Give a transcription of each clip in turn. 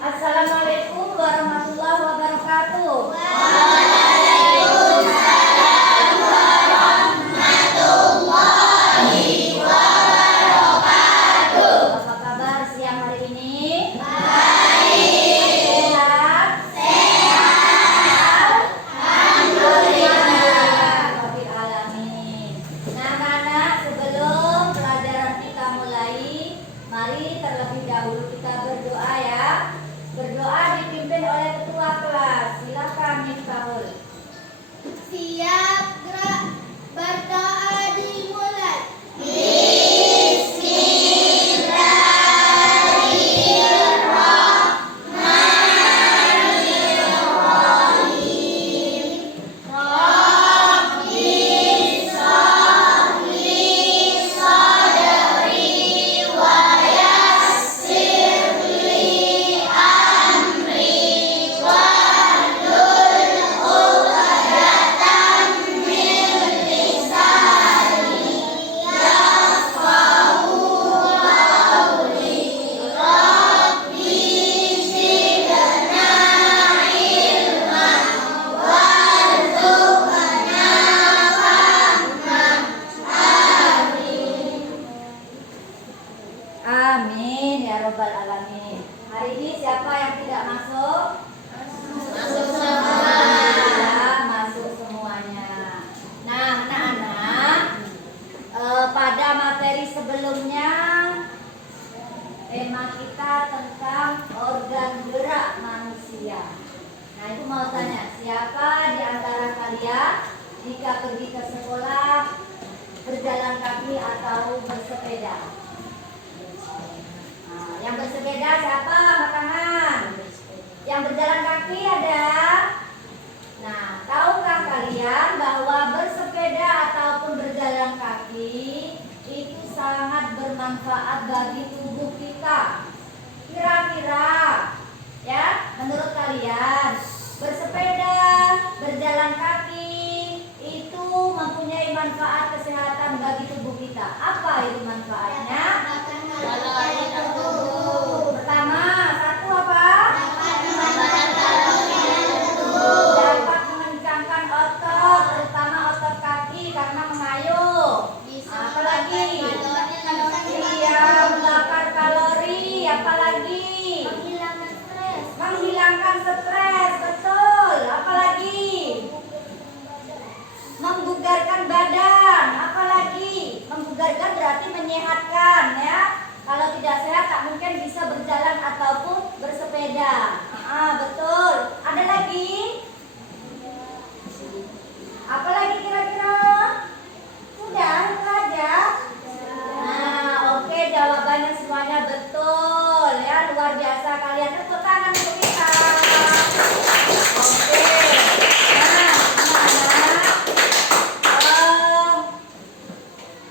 Assalamualaikum warahmatullahi wabarakatuh. Waalaikumsalam warahmatullahi wabarakatuh. Apa kabar siang hari ini? Baik. Sehat? Sehat. Alhamdulillah. Rabbil alamin. Nah, anak-anak, sebelum pelajaran kita mulai, mari terlebih dahulu kita berdoa ya. Berdoa dipimpin oleh ketua kelas. Silakan Miftahul. Siap, gerak. Berdoa dimulai. Bismillahirrahmanirrahim. Rabbi shrahli sadri wa yassir li amri wahlul 'uqdatam min lisani yafqahu qawli. Rabbi zidna ilman warzuqna fahman. Amin ya robbal alamin. Hari ini siapa yang tidak masuk? Masuk semua. Ya, masuk semuanya. Nah, anak-anak, pada materi sebelumnya tema kita tentang organ gerak manusia. Nah, itu mau tanya, siapa di antara kalian jika pergi ke sekolah berjalan kaki atau bersepeda? Nah, yang bersepeda siapa? Angkat tangan. Yang berjalan kaki ada? Nah, tahukah kalian bahwa bersepeda ataupun berjalan kaki itu sangat bermanfaat bagi tubuh kita? Kira-kira, ya, menurut kalian bersepeda, berjalan kaki itu mempunyai manfaat kesehatan bagi tubuh kita. Apa itu manfaatnya? Pertama, satu apa? Dapat mengencangkan otot, terutama otot kaki karena mengayuh. Apalagi? Iya, membakar kalori. Apalagi? Menghilangkan stres, betul. Apalagi? Membugarkan badan. Apalagi? Membugarkan berarti menyehatkan, ya. Kalau tidak sehat tak mungkin bisa berjalan ataupun bersepeda. Betul. Ada lagi? Apalagi kira-kira? Sudah, itu aja. Nah, oke, jawabannya semuanya betul, ya. Luar biasa kalian. Tepuk tangan untuk kita. Oke. Nah, anak-anak,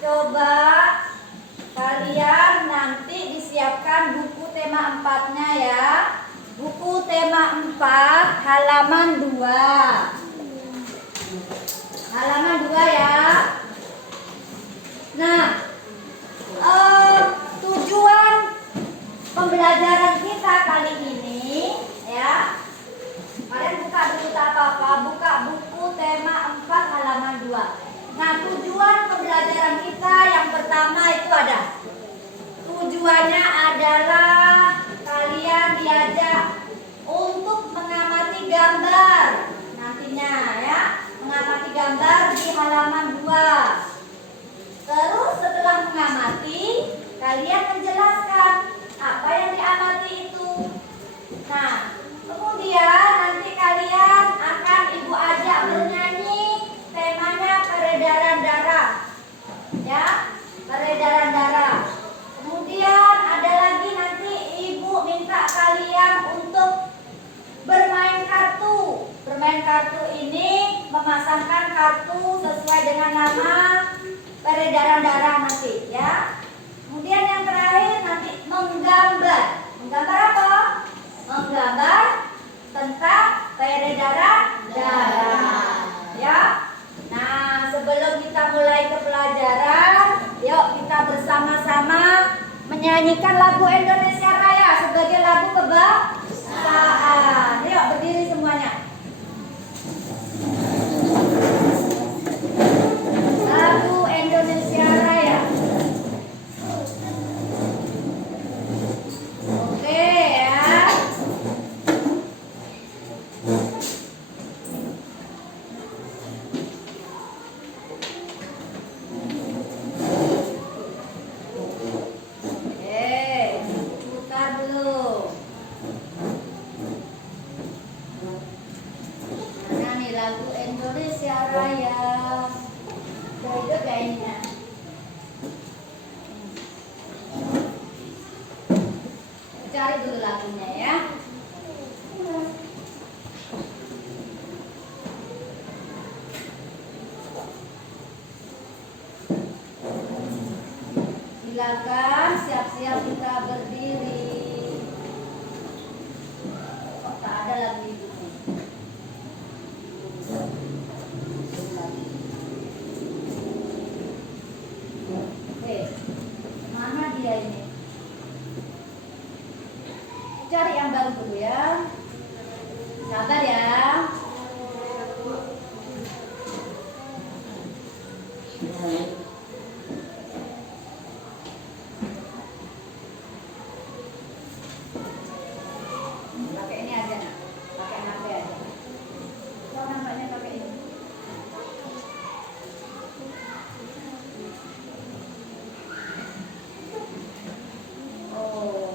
coba kalian nanti disiapkan buku tema 4-nya ya. Buku tema 4 halaman 2. Halaman 2 ya. Nah, tujuan pembelajaran kita kali ini ya. Kalian buka dulu tak apa-apa, buka buku tema 4 halaman 2. Nah, tujuan pembelajaran kita yang pertama itu ada. Tujuannya adalah kalian diajak untuk mengamati gambar nantinya ya. Mengamati gambar di halaman 2. Terus setelah mengamati, kalian menjelaskan apa yang diamati itu. Nah, kemudian nanti kalian akan ibu ajak bernyanyi. Temanya peredaran darah. Ya, peredaran darah. Kemudian ada lagi nanti ibu minta kalian untuk bermain kartu. Bermain kartu ini memasangkan kartu sesuai dengan nama peredaran darah nanti ya. Kemudian yang terakhir nanti menggambar. Menggambar apa? Menggambar tentang peredaran darah. Ya. Nah, sebelum kita mulai ke pelajaran, yuk kita bersama-sama menyanyikan lagu Indonesia Raya sebagai lagu kebangsaan. Raya. Udah hidup ya ini ya? Cari dulu lagunya ya. Silakan siap-siap kita berdiri. Kok tak ada lagu itu nih? Oke, mana dia ini? Cari yang baru dulu ya. Sabar ya. Pakai ini aja nak. Pakai HP aja. Kok nampaknya pakai ini? Oh.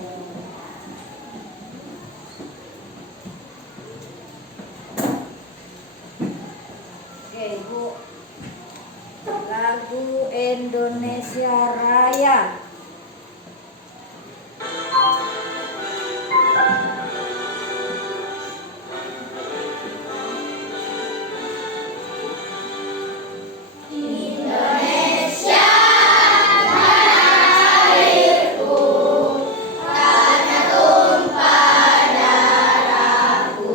Oke, Ibu. Lagu Indonesia Raya. Indonesia airku, tanah tumpah darahku.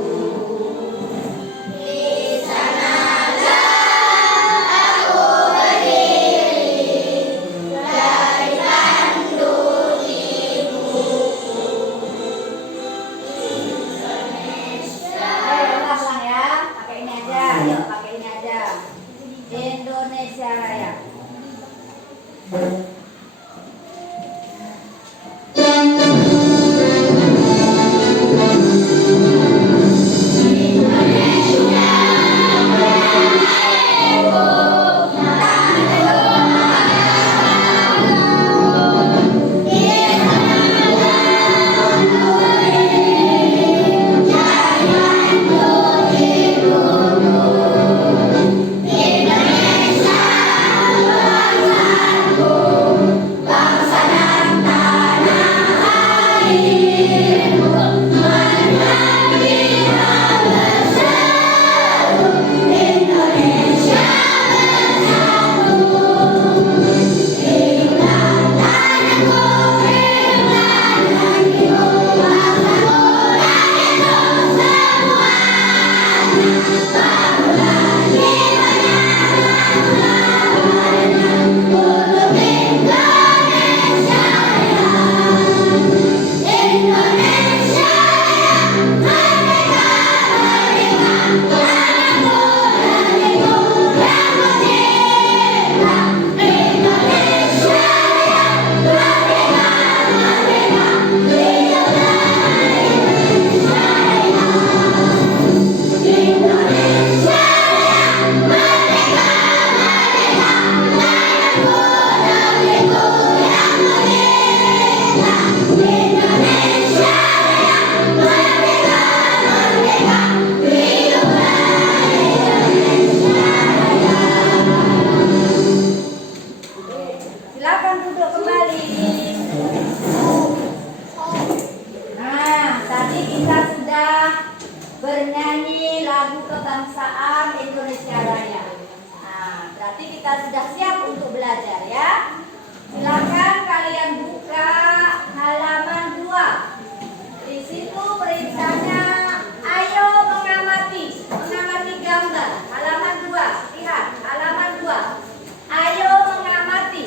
Di sanalah aku berdiri, dari kandung ibuku. Indonesia. Ulang ya. Pakai ini aja. Ya, pakai ini aja. Indonesia Raya. Silakan duduk kembali. Nah, tadi kita sudah bernyanyi lagu kebangsaan Indonesia Raya. Nah, berarti kita sudah siap untuk belajar ya. Silakan kalian buka halaman 2. Di situ perintahnya ayo mengamati gambar. Halaman 2. Lihat, halaman 2. Ayo mengamati.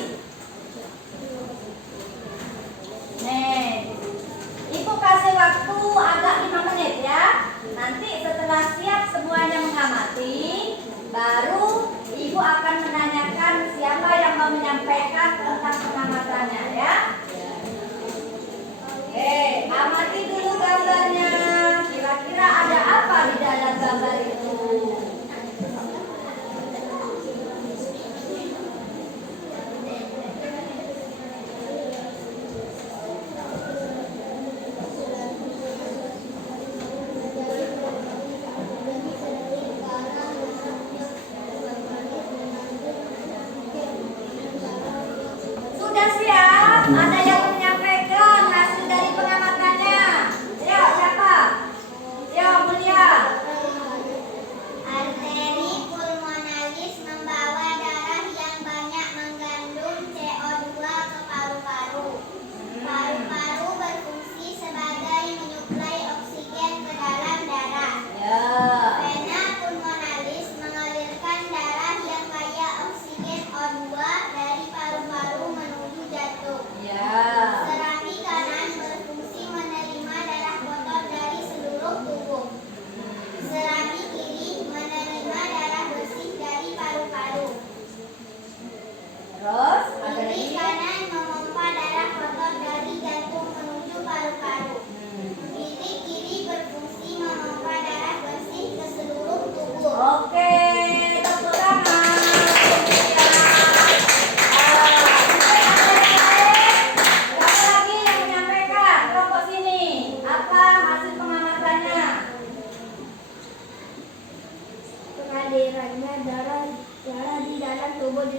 Nih, Ibu kasih waktu agak 5 menit ya. Nanti setelah siap semuanya mengamati, baru Ibu akan menanyakan siapa yang mau menyampaikan tentang pengamatannya ya. Oke, amati dulu gambarnya. Kira-kira ada apa di dalam gambar itu?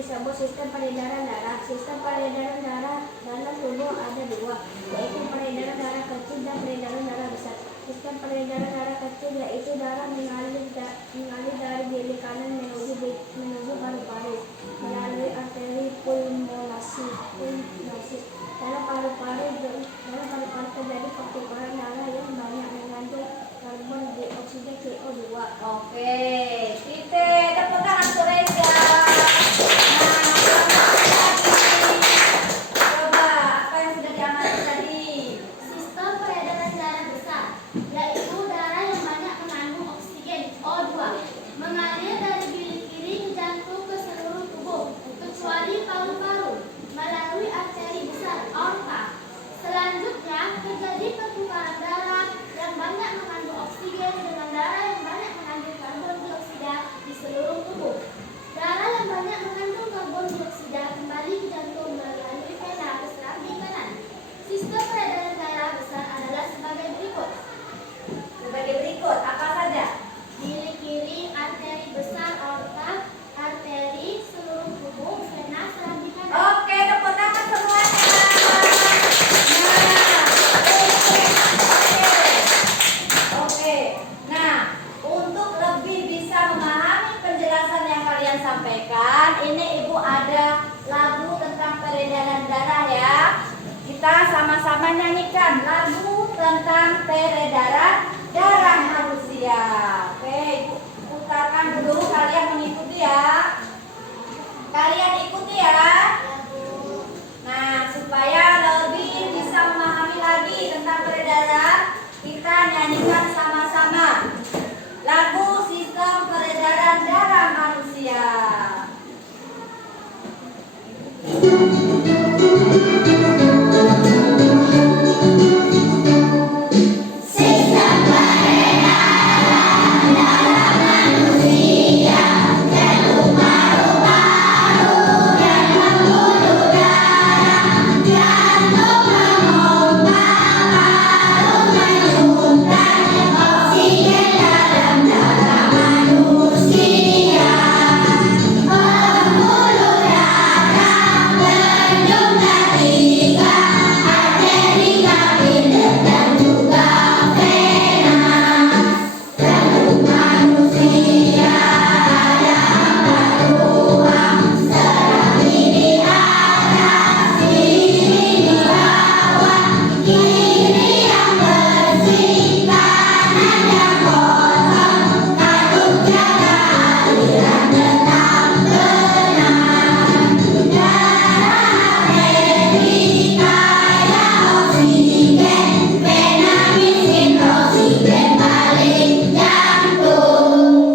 disebut sistem peredaran darah. Sistem peredaran darah dalam tubuh ada dua, yaitu peredaran darah kecil dan peredaran darah besar. Sistem peredaran darah kecil yaitu darah mengalir dari gigi kanan menuju paru-paru melalui arteri pulmonasi. Dalam paru-paru terjadi pertukaran darah yang banyak mengandung karbon dioksida CO2. Oke, kita tepuk tangan untuk Reza. Coba apa yang sudah diamati tadi? Sistem peredaran darah besar, yaitu darah yang banyak mengandung oksigen O2, mengalir dari bilik kiri ke jantung ke seluruh tubuh, kecuali paru-paru, melalui arteri besar aorta. Selanjutnya, terjadi pertukaran darah yang banyak mengandung oksigen dengan darah yang banyak mengandung karbon dioksida di seluruh tubuh. Darah yang banyak mengandung karbon dioksida kembali ke jantung melalui vena ke serambi kanan. Sistem peredaran darah besar adalah sebagai berikut. Apa saja? Bilik kiri, arteri besar aorta, arteri seluruh tubuh, vena serambi kanan. Oke, tepuk tangan semuanya. Oke. Nah, untuk lebih bisa memahami penjelasan yang kalian sampaikan, ini Ibu ada lagu tentang peredaran darah ya. Kita sama-sama nyanyikan lagu tentang peredaran darah manusia. Oke, Ibu putarkan dulu, kalian mengikuti ya. Kalian ikuti ya. Nah, supaya lebih bisa memahami lagi tentang peredaran, kita nyanyikan sama-sama lagu sistem peredaran darah manusia.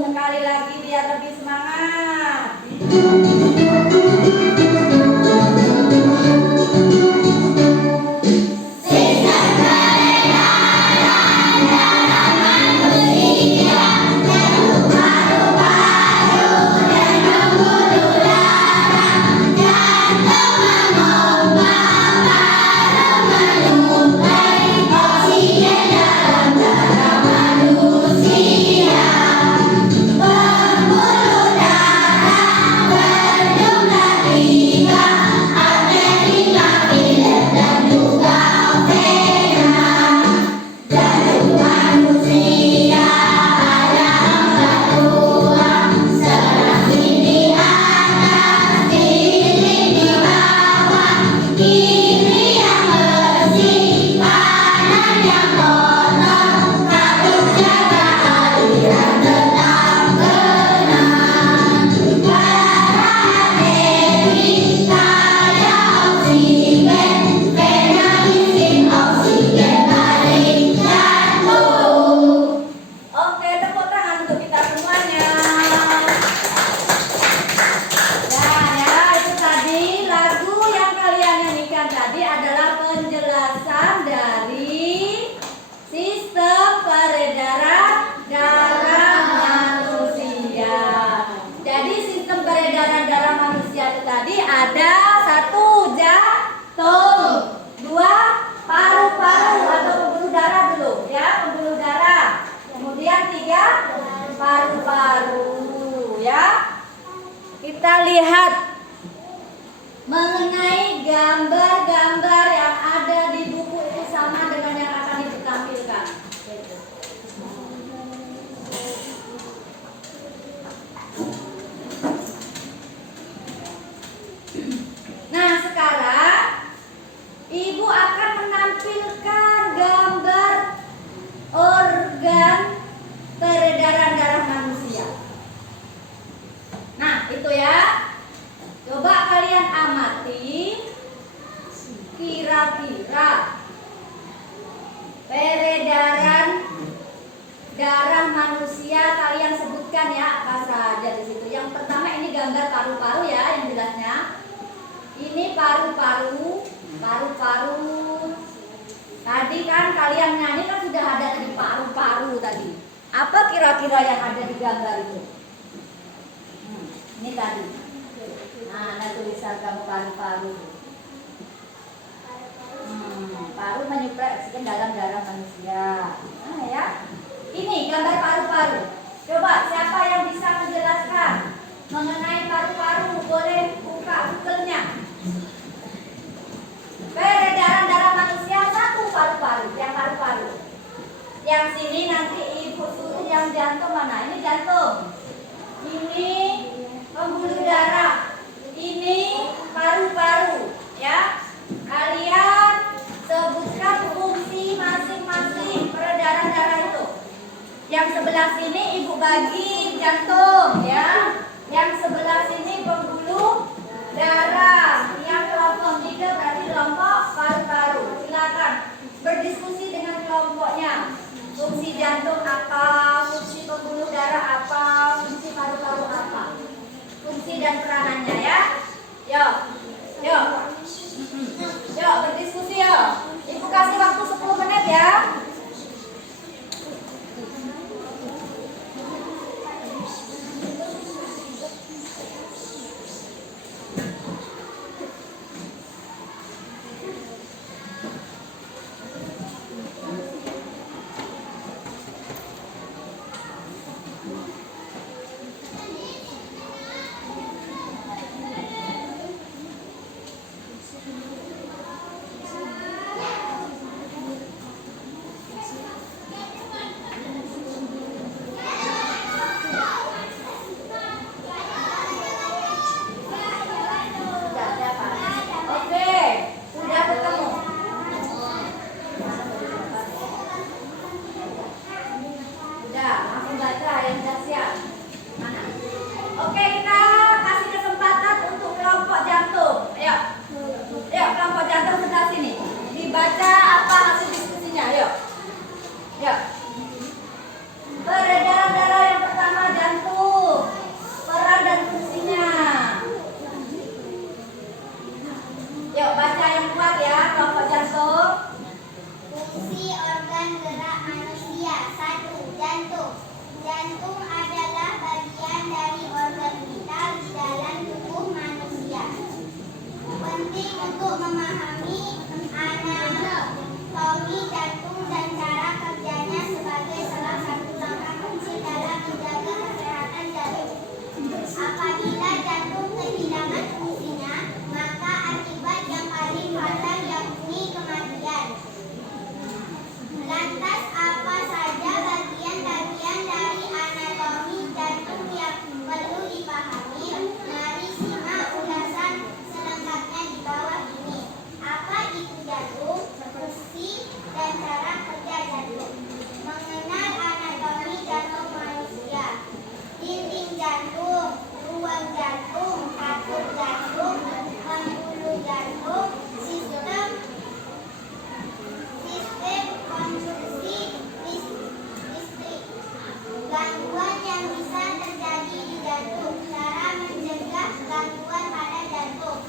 Sekali lagi biar lebih semangat. Oke, tepuk tangan untuk kita semuanya. Nah, ya, itu tadi lagu yang kalian nyanyikan tadi adalah penjelasan dari sistem peredaran darah manusia. Jadi sistem peredaran darah manusia itu tadi ada 1 jantung, 2 paru-paru atau pembuluh darah dulu ya, pembuluh darah. Kemudian 3 paru-paru ya. Kita lihat mengenai gambar-gambar yang ada di buku itu sama dengan yang akan ditampilkan. Nah, sekarang Ibu akan menampilkan gambar organ peredaran darah manusia. Nah, itu ya. Coba kalian amati kira-kira peredaran darah manusia kalian sebutkan ya apa saja di situ. Yang pertama ini gambar paru-paru ya yang jelasnya. Ini paru-paru. Tadi kan kalian nyanyi kan sudah ada tadi paru-paru tadi. Apa kira-kira yang ada di gambar itu? Ini tadi. Nah, ada tulisan kamu paru-paru. Paru menyuplai oksigen dalam darah manusia. Nah ya. Ini gambar paru-paru. Coba siapa yang bisa menjelaskan mengenai paru-paru? Boleh buka Google-nya. Peredaran darah manusia satu paru-paru, yang paru-paru. Yang sini nanti ibu suruh yang jantung mana? Ini jantung. Ini pembuluh darah. Ini paru-paru, ya. Kalian sebutkan fungsi masing-masing peredaran darah itu. Yang sebelah sini ibu bagi jantung, ya. Yang sebelah sini pembuluh darah. Yang kelompok 3 berarti kelompok paru-paru. Silakan berdiskusi dengan kelompoknya. Fungsi jantung apa? Fungsi pembuluh darah apa? Fungsi paru-paru apa? Fungsi dan peranannya ya. Yuk berdiskusi yuk. Ibu kasih waktu 10 menit ya. Peredaran darah yang pertama jantung. Peran dan fungsinya. Yuk baca yang kuat ya, kelompok jantung. Fungsi organ gerak manusia. 1. Jantung. Jantung adalah bagian dari organ vital di dalam tubuh manusia. Penting untuk memahami anatomi jantung dan cara kerjanya sebagai salah satu langkah kecil dalam menjaga kesehatan jantung. Apabila jantung kehilangan fungsinya, maka akibat yang paling fatal yakni kematian. Lantas apa saja bagian-bagian dari anatomi jantung yang perlu dipahami? Mari simak ulasan selengkapnya di bawah ini. Apa itu jantung? Fungsi dan cara kerja jantung. Mengenal anatomi jantung manusia. Dinding jantung, ruang jantung, katur jantung, pembuluh jantung, sistem konsumsi listrik. Gangguan yang bisa terjadi di jantung. Cara mencegah gangguan pada jantung.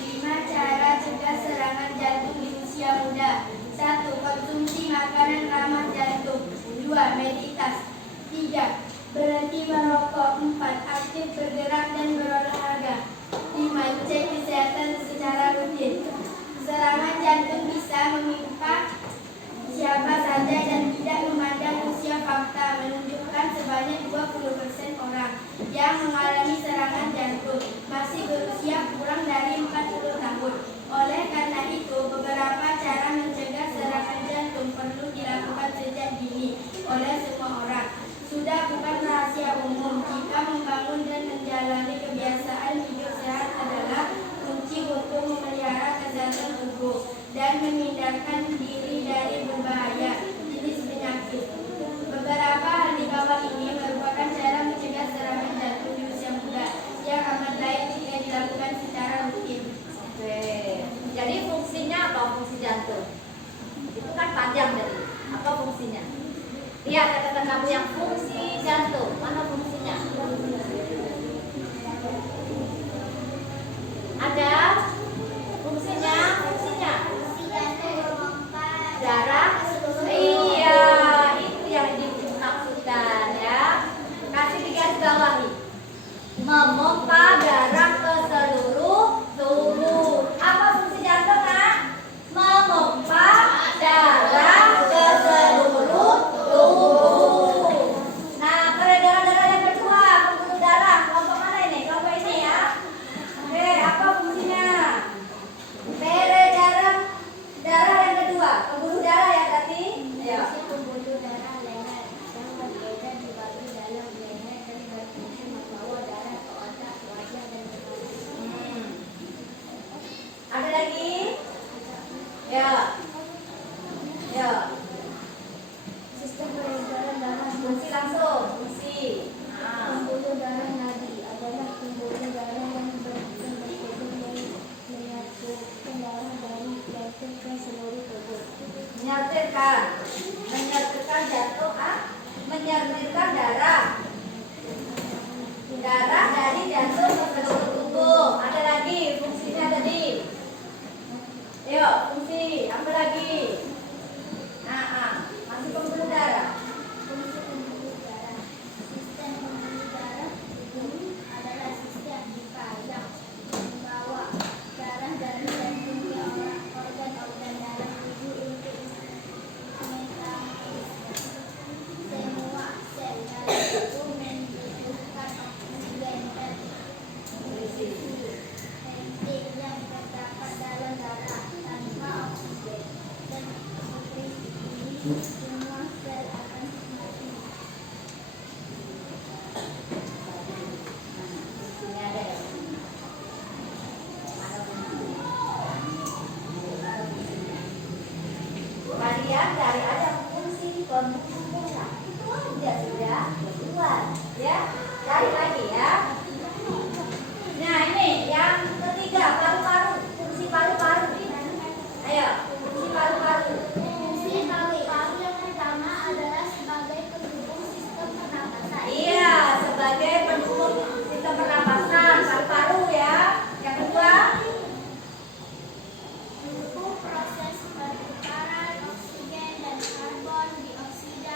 5 cara cegah serangan jantung di usia muda. 1. Konsumsi makanan ramah jantung. 2. Meditas. 3. Berhenti merokok. 4. Aktif bergerak dan berolahraga. 5. Cek kesehatan secara rutin. Serangan jantung bisa menimpa siapa saja dan tidak memandang usia. Fakta menunjukkan sebanyak 20% orang yang mengalami serangan jantung masih berusia kurang dari 40 Iya, catatan kamu yang fungsi jantung. Mana fungsinya? Ada fungsinya, fungsinya darah. Iya, itu yang dimaksudkan ya. Kasih digaris bawahi. Memompa darah ke seluruh tubuh. Apa fungsi jantung, Nak? Memompa darah ke seluruh tubuh. Nah, peredaran darah yang kedua, pembuluh darah. Kelompok mana ini? Kelompok ini ya. Oke, apa fungsinya? Peredaran darah yang kedua, pembuluh darah ya tadi. Ayo. Pembuluh darah leher yang beredar di bagian dalam leher dan berfungsi membawa darah ke otak, wajah, dan kepala. Ada lagi? Ya. Ya. Sistem peredaran darah Fungsi langsung, fungsi. Nah. pembuluh darah nadi adalah pembuluh darah yang menyatukan darah dari jantung ke seluruh tubuh. Menyertakan jantung, menyertakan darah dari jantung ke seluruh tubuh. Ada lagi fungsinya tadi. Yuk, fungsi apa lagi? Masih pembuluh darah. Fungsi pembuluh darah. Sistem pembuluh darah itu adalah sistem pipa yang membawa darah dari jantung ke organ-organ dalam tubuh untuk metabolisme. Semua sel dalam tubuh membutuhkan oksigen dan nutrisi penting yang terdapat dalam darah. Tanpa oksigen dan nutrisi ini, semua sel akan mati. Ini ada ya. Kalian cari aja fungsi pembuluh darah. Itu aja sudah keluar, ya. Cari lagi ya. Nah ini yang ketiga, paru-paru. Fungsi paru-paru. Ayo, fungsi paru-paru. Fungsi paru-paru yang pertama adalah sebagai pendukung sistem pernapasan. Iya, sebagai pendukung sistem pernapasan, paru-paru ya. Yang kedua, Mendukung proses pertukaran oksigen dan karbon dioksida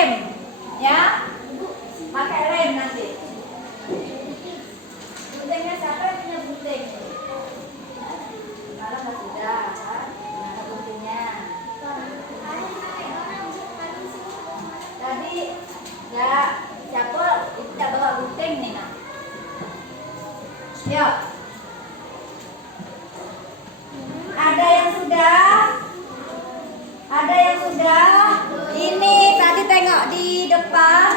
rem, ya. Pakai rem nanti. Guntingnya siapa yang punya gunting? Kalau nggak sudah, kan? Mana guntingnya? Tadi ya siapa itu tidak bawa gunting nih nak. Yuk. Ada yang sudah? Ada yang sudah? Ini tadi tengok di depan.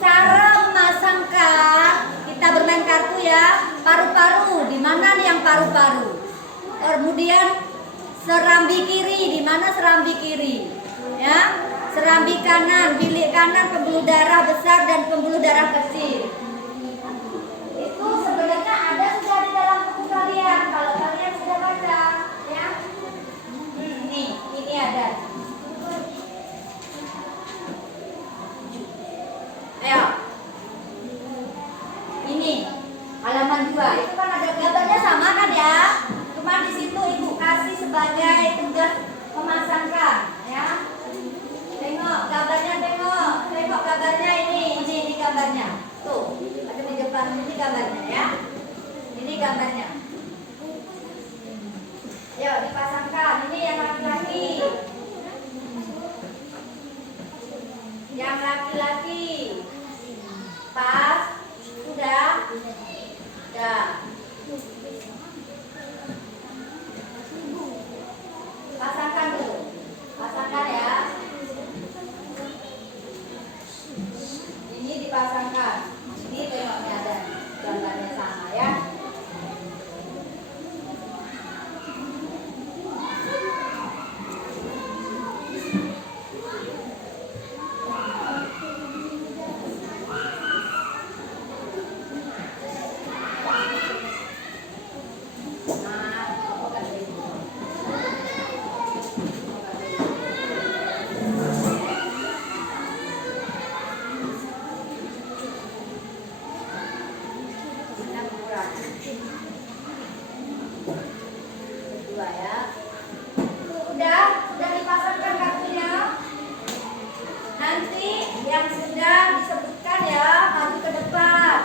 Cara memasangkan, kita bermain kartu ya. Paru-paru, di mana nih yang paru-paru? Kemudian serambi kiri, di mana serambi kiri? Ya, serambi kanan, bilik kanan, pembuluh darah besar dan pembuluh darah kecil. Itu sebenarnya ada sudah di dalam buku kalian. Kalau kalian sudah baca, ya. Ini ada. Ayo. Ini halaman 2. Itu kan ada gambarnya sama kan ya? Cuma di situ Ibu kasih sebagai tugas memasangkan, ya. Tengok gambarnya, tengok gambarnya ini gambarnya. Tuh, ada di depan ini gambarnya ya. Ini gambarnya. Ayo dipasangkan. Ini yang laki-laki. Yang laki-laki. Pas, sudah. Sudah. Pasangkan dulu. Pasangkan ya. Ini dipasangkan. Ini tengoknya ada gambarnya sama ya. Kedua ya. Sudah dipasangkan kartunya. Nanti yang sudah disebutkan ya maju ke depan.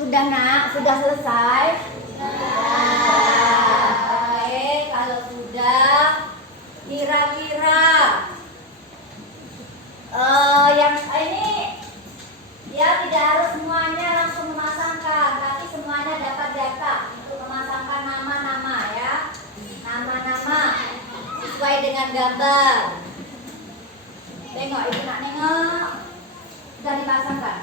Sudah nak, sudah selesai. Oke, kalau sudah, kira-kira yang ini ya tidak harus semuanya langsung memasangkan, tapi semuanya dapat data untuk memasangkan nama-nama ya, nama-nama sesuai dengan gambar. Tengok, ibu nak nengok, sudah dipasangkan.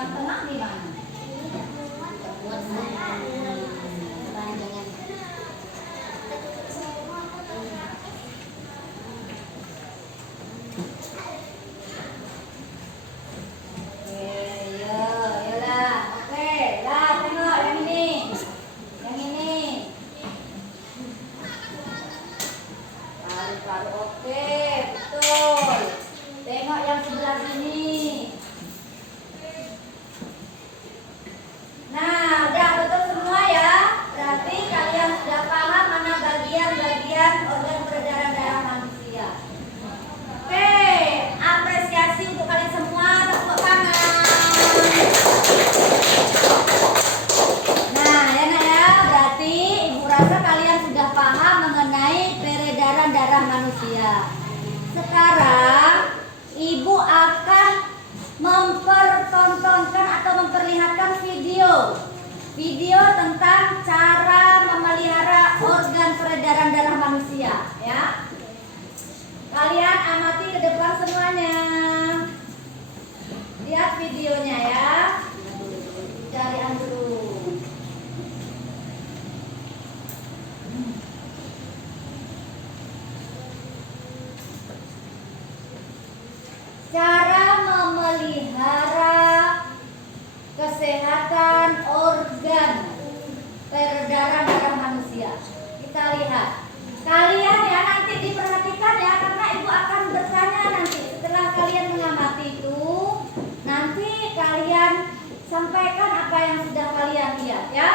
Yang tenang di mana? Oke, yolah. akan mempertontonkan atau memperlihatkan video tentang cara memelihara organ peredaran darah manusia, ya. Kalian amati ke depan semuanya. Lihat videonya ya. Carian dulu. Cara memelihara kesehatan organ peredaran darah manusia. Kita lihat. Kalian ya nanti diperhatikan ya, karena ibu akan bertanya nanti setelah kalian mengamati itu. Nanti kalian sampaikan apa yang sudah kalian lihat ya.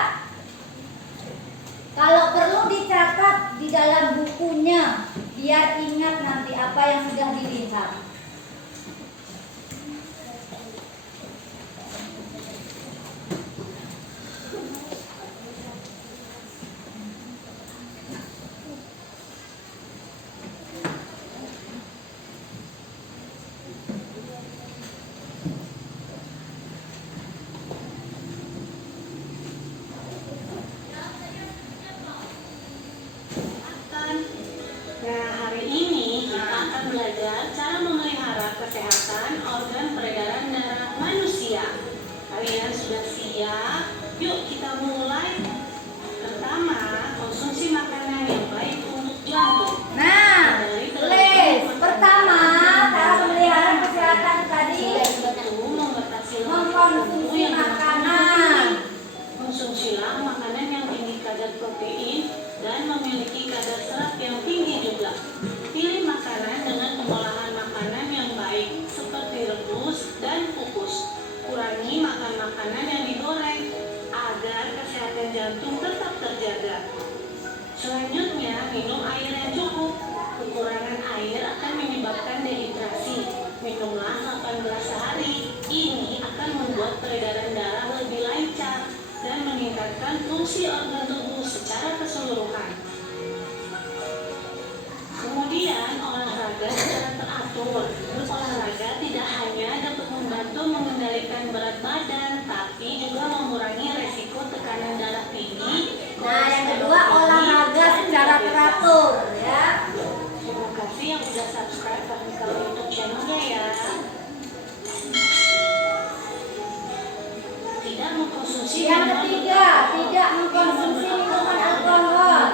Kalau perlu dicatat di dalam bukunya biar ingat nanti apa yang sudah dilihat. Nah, hari ini kita akan belajar cara memelihara kesehatan organ peredaran darah manusia. Kalian sudah siap? Yuk kita mulai. Pertama, konsumsi makanan yang baik untuk jantung. Nah, list pertama cara memelihara kesehatan tadi Membatasi mengkonsumsi makanan. Konsumsilah makanan yang tinggi kadar protein dan memiliki kadar serat yang tinggi juga. Pilih makanan dengan pengolahan makanan yang baik seperti rebus dan kukus. Kurangi makan makanan yang digoreng agar kesehatan jantung tetap terjaga. Selanjutnya, minum air yang cukup. Kekurangan air akan menyebabkan dehidrasi. Minumlah 18 sehari. Ini akan membuat peredaran darah lebih lancar dan meningkatkan fungsi organ tubuh secara keseluruhan. Kemudian, olahraga secara teratur. Berolahraga tidak hanya dapat membantu mengendalikan berat badan, tapi juga mengurangi resiko tekanan darah tinggi. Nah, yang kedua olahraga secara teratur ya. Terima kasih yang sudah subscribe ke YouTube channelnya ya. Tidak mengkonsumsi Yang ketiga, tidak mengkonsumsi minuman alkohol.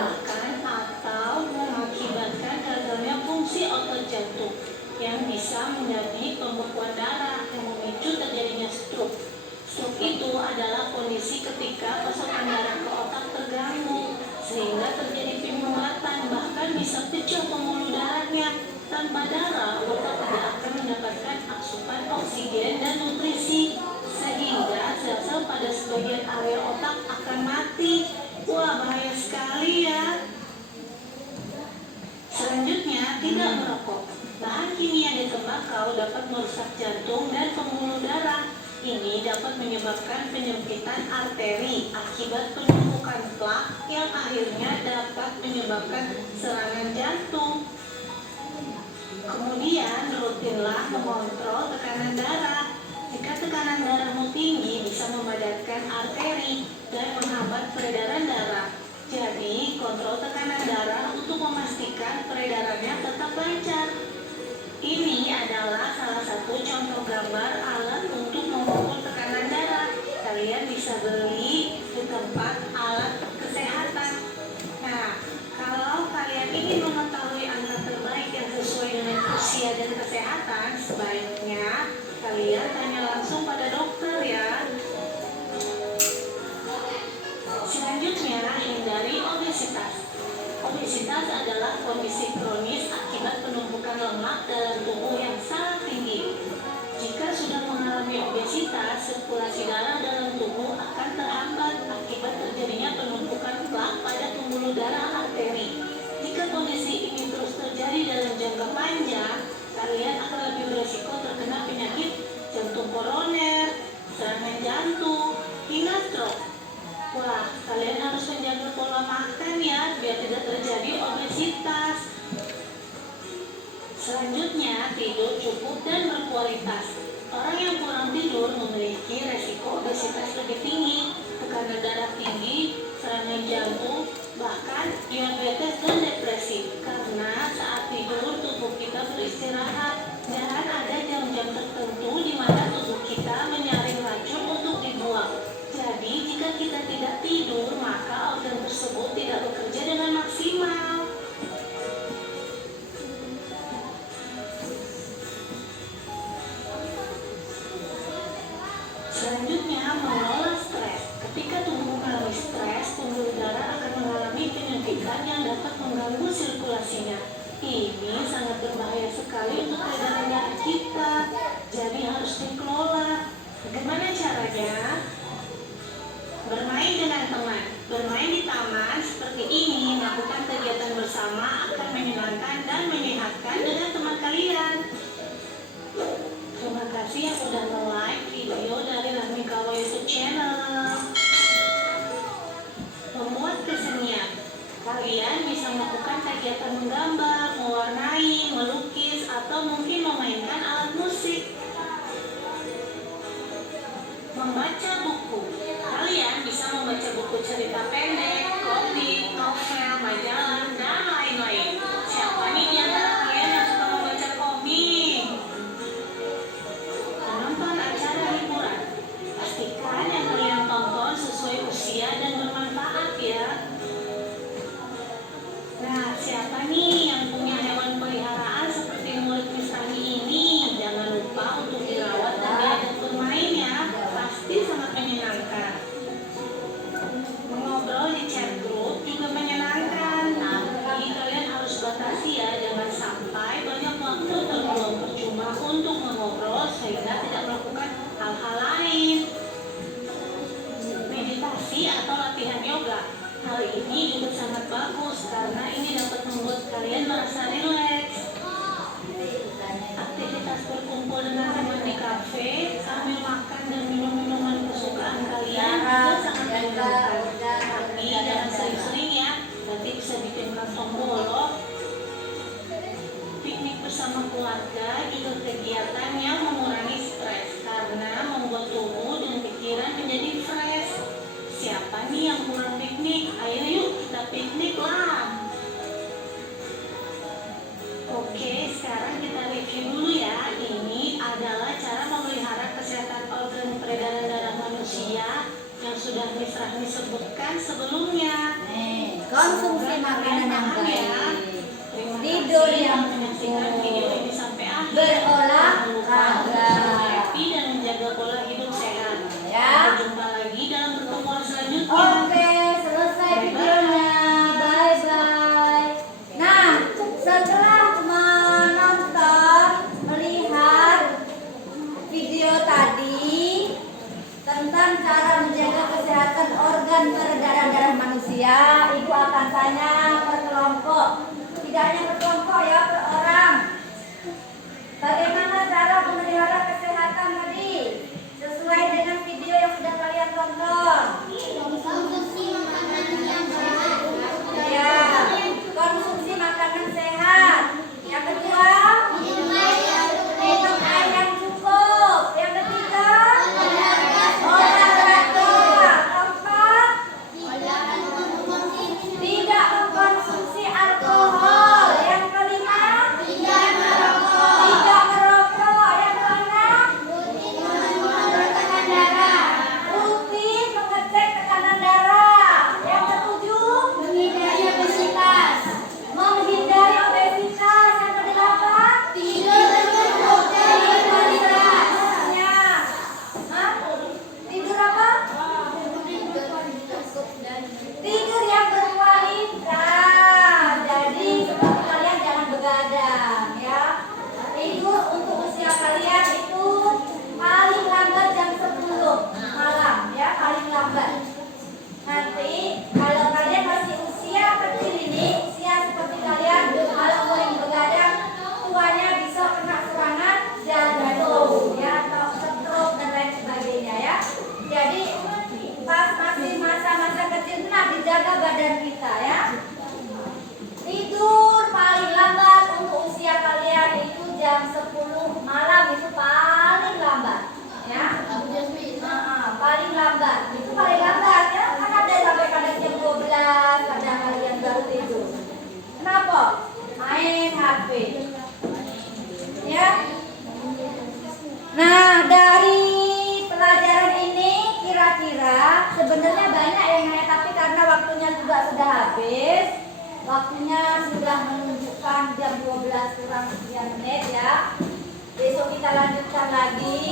Atau mengakibatkan gagalnya fungsi otot jantung yang bisa menjadi pembekuan darah yang memicu terjadinya stroke. Stroke itu adalah kondisi ketika pasokan darah ke otak terganggu sehingga terjadi penyumbatan, bahkan bisa pecah pembuluh darahnya. Tanpa darah, otak tidak akan mendapatkan asupan oksigen dan nutrisi sehingga sel-sel pada sebagian area otak akan mati. Wah, bahaya sekali ya. Selanjutnya, tidak merokok. Bahan kimia di tembakau dapat merusak jantung dan pembuluh darah. Ini dapat menyebabkan penyempitan arteri akibat penumpukan plak yang akhirnya dapat menyebabkan serangan jantung. Kemudian, rutinlah mengontrol tekanan darah. Jika tekanan darahmu tinggi, bisa memadatkan arteri dan menghambat peredaran darah. Jadi, kontrol tekanan darah untuk memastikan peredarannya tetap lancar. Ini adalah salah satu contoh gambar alat untuk mengukur tekanan darah. Kalian bisa beli di tempat alat kesehatan. Nah, kalau kalian ingin mengetahui angka terbaik yang sesuai dengan usia dan kesehatan, sebaiknya kalian tanya langsung pada dokter ya. Selanjutnya, hindari obesitas. Obesitas adalah kondisi kronis akibat penumpukan lemak dalam tubuh yang sangat tinggi. Jika sudah mengalami obesitas, sirkulasi darah dalam tubuh akan terhambat akibat terjadinya penumpukan plak pada pembuluh darah arteri. Jika kondisi ini terus terjadi dalam jangka panjang, kalian akan lebih berisiko terkena penyakit jantung koroner, serangan jantung, hingga stroke. Wah, kalian harus menjaga pola makan ya, biar tidak terjadi obesitas. Selanjutnya, tidur cukup dan berkualitas. obesitas. Orang yang kurang tidur memiliki resiko obesitas lebih tinggi, tekanan darah tinggi, serangan jantung, bahkan diabetes dan depresi. Karena saat tidur tubuh kita beristirahat dan ada jam-jam tertentu di mana tubuh kita menyaring racun untuk dibuang. Jadi jika kita tidak tidur, maka organ tersebut tidak bekerja dengan maksimal. Selanjutnya, mengelola stres. Ketika tubuh mengalami stres, pembuluh darah akan mengalami penyempitan yang dapat mengganggu sirkulasinya. Ini sangat berbahaya sekali untuk peredaran darah kita, jadi harus dikelola. Bagaimana caranya? Bermain dengan teman. Bermain di taman seperti ini, melakukan kegiatan bersama akan menyenangkan dan menyehatkan dengan teman kalian. Terima kasih yang sudah like video dari Rahmikawa YouTube channel. Membuat kesenian. Kalian bisa melakukan kegiatan menggambar, mewarnai, melukis, atau mungkin memainkan alat musik. Membaca buku. Kalian bisa membaca buku cerita pendek, komik, novel, majalah, dan lain-lain. Siapa nih di antara kalian yang suka membaca komik? Menonton acara hiburan. Pastikan yang kalian tonton sesuai usia dan bermanfaat ya. Nah, siapa nih yang punya hewan peliharaan seperti murid Miss Rani ini? Jangan lupa untuk dirawat dan diajak bermain ya. Pasti sangat menyenangkan. Mengobrol di chat group juga menyenangkan. Tapi kalian harus batasi ya, jangan sampai banyak waktu terbuang percuma untuk mengobrol sehingga tidak melakukan hal-hal lain. Meditasi atau latihan yoga. Hal ini juga sangat bagus karena ini dapat membuat kalian merasa rileks. Aktivitas berkumpul dengan teman di kafe sambil makan dan minum minuman kesukaan kalian juga sangat menyenangkan. Tapi jangan sering-sering ya, nanti bisa bikin kantong bolong. Piknik bersama keluarga juga kegiatan yang mengurangi stres karena membuat tubuh dan pikiran menjadi fresh. Siapa nih yang kurang piknik? Ayo yuk kita piknik lah. Oke, sekarang kita review dulu ya. Ini adalah cara memelihara kesehatan organ peredaran darah manusia yang sudah Miss Rahmi sebutkan sebelumnya. Konsumsi makanan yang baik, Terima tidur kasih yang menyaksikan video cukup, ini sampai akhir. berolahraga. Happy dan menjaga pola hidup sehat. Ya. Sampai jumpa lagi dalam pertemuan selanjutnya. Oke, selesai videonya. Bye bye. Nah, setelah melihat video tadi tentang cara menjaga kesehatan organ peredaran darah manusia, Ibu akan tanya per kelompok. Tidak hanya per kelompok ya, per orang. Bagaimana cara memelihara sebenarnya banyak yang nanya, tapi karena waktunya juga sudah habis. Waktunya sudah menunjukkan jam 12 kurang sekian menit ya. Besok kita lanjutkan lagi.